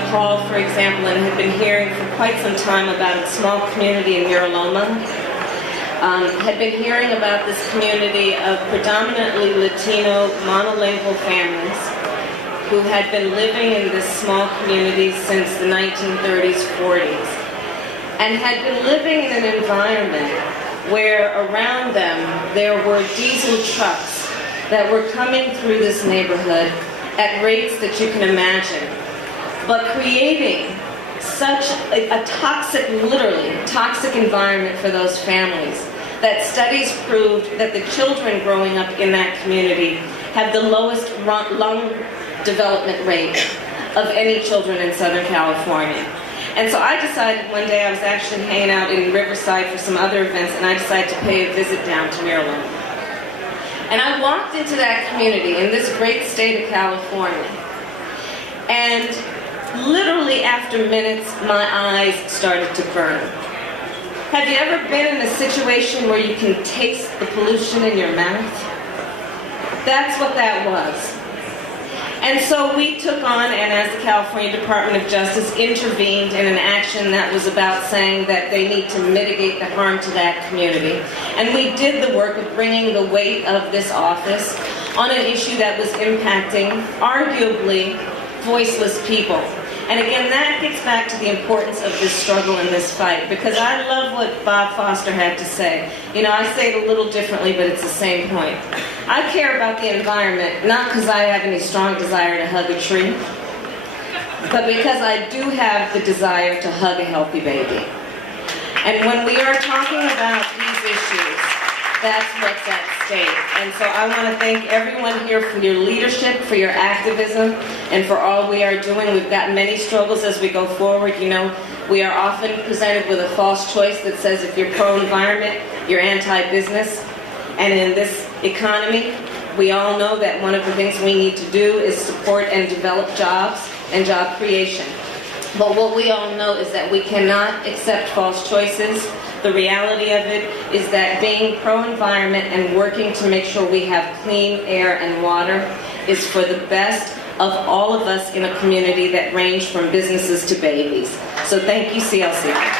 Nepal, for example, and have been hearing for quite some time about a small community in Miraloma. Had been hearing about this community of predominantly Latino monolingual families who had been living in this small community since the 1930s, 40s, and had been living in an environment where around them there were diesel trucks that were coming through this neighborhood at rates that you can imagine, but creating such a toxic, literally toxic environment for those families that studies proved that the children growing up in that community have the lowest lung development rate of any children in Southern California. And so I decided one day, I was actually hanging out in Riverside for some other events, and I decided to pay a visit down to Maryland. And I walked into that community in this great state of California, and literally after minutes, my eyes started to burn. Have you ever been in a situation where you can taste the pollution in your mouth? That's what that was. And so we took on, and as the California Department of Justice intervened in an action that was about saying that they need to mitigate the harm to that community. And we did the work of bringing the weight of this office on an issue that was impacting, arguably, voiceless people. And again, that gets back to the importance of this struggle and this fight, because I love what Bob Foster had to say. You know, I say it a little differently, but it's the same point. I care about the environment, not because I have any strong desire to hug a tree, but because I do have the desire to hug a healthy baby. And when we are talking about these issues, that's what's at stake. And so I want to thank everyone here for your leadership, for your activism, and for all we are doing. We've got many struggles as we go forward. You know, we are often presented with a false choice that says if you're pro-environment, you're anti-business. And in this economy, we all know that one of the things we need to do is support and develop jobs and job creation. But what we all know is that we cannot accept false choices. The reality of it is that being pro-environment and working to make sure we have clean air and water is for the best of all of us in a community that range from businesses to babies. So thank you, CLCV.